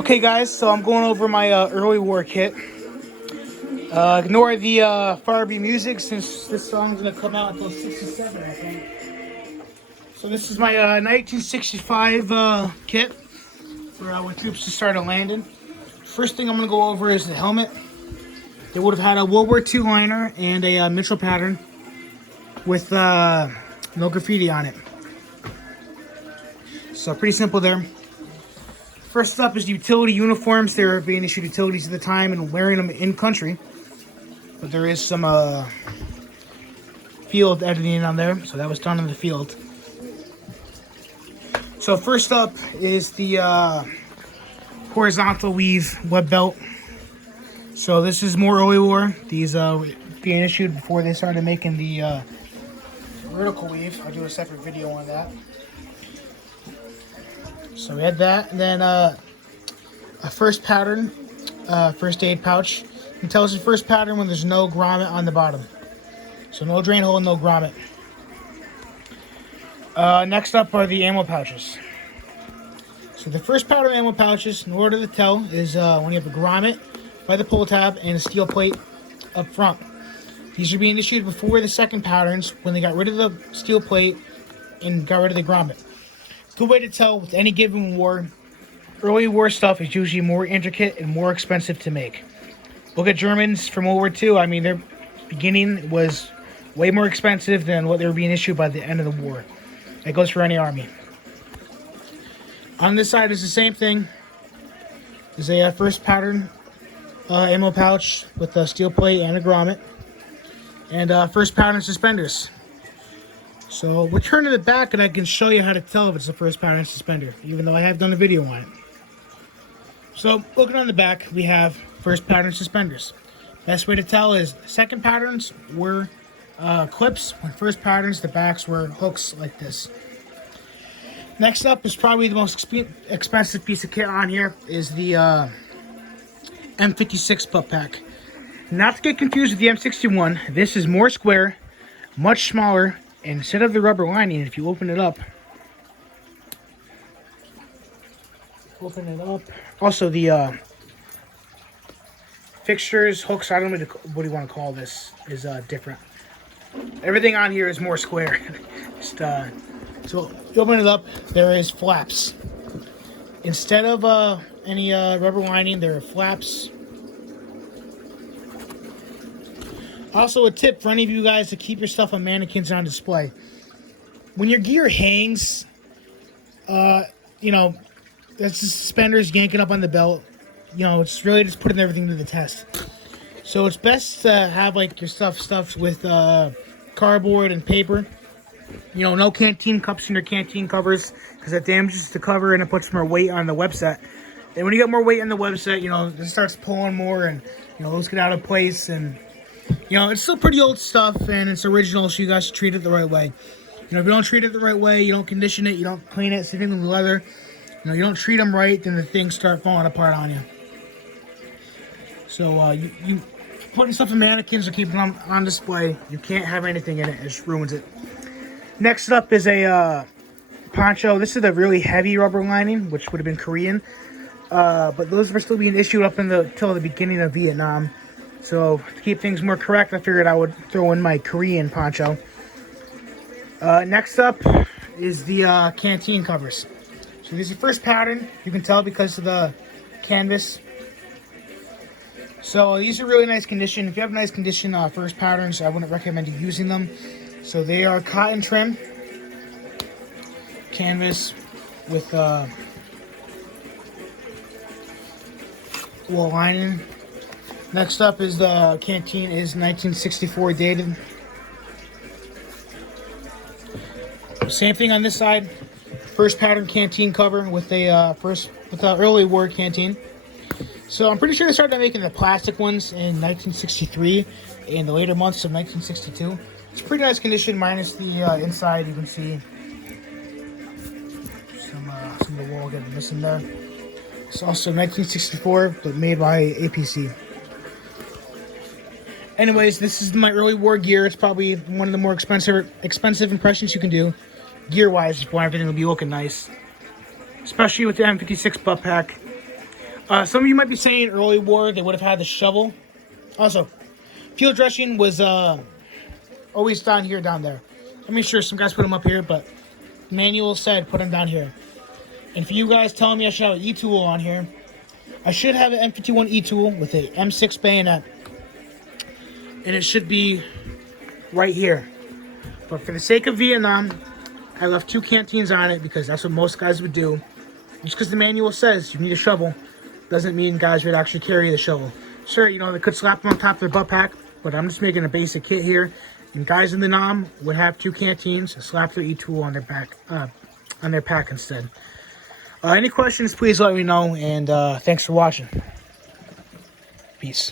Okay, guys, so I'm going over my early war kit. Ignore the Farby music since this song's gonna come out until '67, I think. So this is my 1965 kit for when troops just started landing. First thing I'm gonna go over is the helmet. They would have had a World War II liner and a Mitchell pattern with no graffiti on it. So pretty simple there. First up is the utility uniforms. They're being issued utilities at the time and wearing them in country. But there is some field editing on there, so that was done in the field. So first up is the horizontal weave web belt. So this is more early war. These being issued before they started making the vertical weave. I'll do a separate video on that. So we had that, and then a first pattern, first aid pouch. You can tell it's the first pattern when there's no grommet on the bottom. So no drain hole, no grommet. Next up are the ammo pouches. So the first pattern ammo pouches, in order to tell, is when you have a grommet by the pull tab and a steel plate up front. These are being issued before the second patterns when they got rid of the steel plate and got rid of the grommet. Good way to tell with any given war. Early war stuff is usually more intricate and more expensive to make. Look at Germans from World War II. I mean, their beginning was way more expensive than what they were being issued by the end of the war. It goes for any army. On this side is the same thing. There's a first pattern ammo pouch with a steel plate and a grommet. And first pattern suspenders. So we'll turn to the back and I can show you how to tell if it's the first pattern suspender, even though I have done a video on it. So looking on the back, we have first pattern suspenders. Best way to tell is second patterns were clips, when first patterns, the backs were hooks like this. Next up is probably the most expensive piece of kit on here is the M56 butt pack. Not to get confused with the M61, this is more square, much smaller. And instead of the rubber lining, if you open it up, also the fixtures, hooks, I don't know what you want to call this, is different. Everything on here is more square. Just so you open it up, there is flaps. Instead of any rubber lining, there are flaps. Also, a tip for any of you guys to keep your stuff on mannequins on display. When your gear hangs, you know, that's the suspenders yanking up on the belt. You know, it's really just putting everything to the test. So it's best to have like your stuff stuffed with cardboard and paper. You know, no canteen cups in your canteen covers because that damages the cover and it puts more weight on the webset. And when you get more weight on the webset, you know, it starts pulling more and, you know, those get out of place and... You know, it's still pretty old stuff, and it's original, so you guys should treat it the right way. You know, if you don't treat it the right way, you don't condition it, you don't clean it, same thing with leather. You know, you don't treat them right, then the things start falling apart on you. So, you putting stuff in mannequins or keeping them on display, you can't have anything in it, it just ruins it. Next up is a poncho. This is a really heavy rubber lining, which would have been Korean. But those were still being issued up until the beginning of Vietnam. So, to keep things more correct, I figured I would throw in my Korean poncho. Next up is the canteen covers. So, these are first pattern. You can tell because of the canvas. So, these are really nice condition. If you have nice condition first patterns, I wouldn't recommend you using them. So, they are cotton trim. Canvas with wool lining. Next up is the canteen is 1964 dated. Same thing on this side. First pattern canteen cover with a early war canteen. So I'm pretty sure they started making the plastic ones in 1963 in the later months of 1962. It's pretty nice condition minus the inside. You can see some of the wool getting missing there. It's also 1964, but made by APC. Anyways, this is my early war gear. It's probably one of the more expensive impressions you can do, gear-wise, before everything will be looking nice. Especially with the M56 butt pack. Some of you might be saying early war they would have had the shovel. Also, field dressing was always down here, down there. I'm mean, sure some guys put them up here, but the manual said put them down here. And for you guys telling me I should have an E-tool on here, I should have an M51 E-tool with a M6 bayonet. And it should be right here. But for the sake of Vietnam, I left 2 canteens on it because that's what most guys would do. Just because the manual says you need a shovel doesn't mean guys would actually carry the shovel. Sure, you know, they could slap them on top of their butt pack, but I'm just making a basic kit here. And guys in the Nam would have 2 canteens, slap their E-tool on their back, on their pack instead. Any questions, please let me know, and thanks for watching. Peace.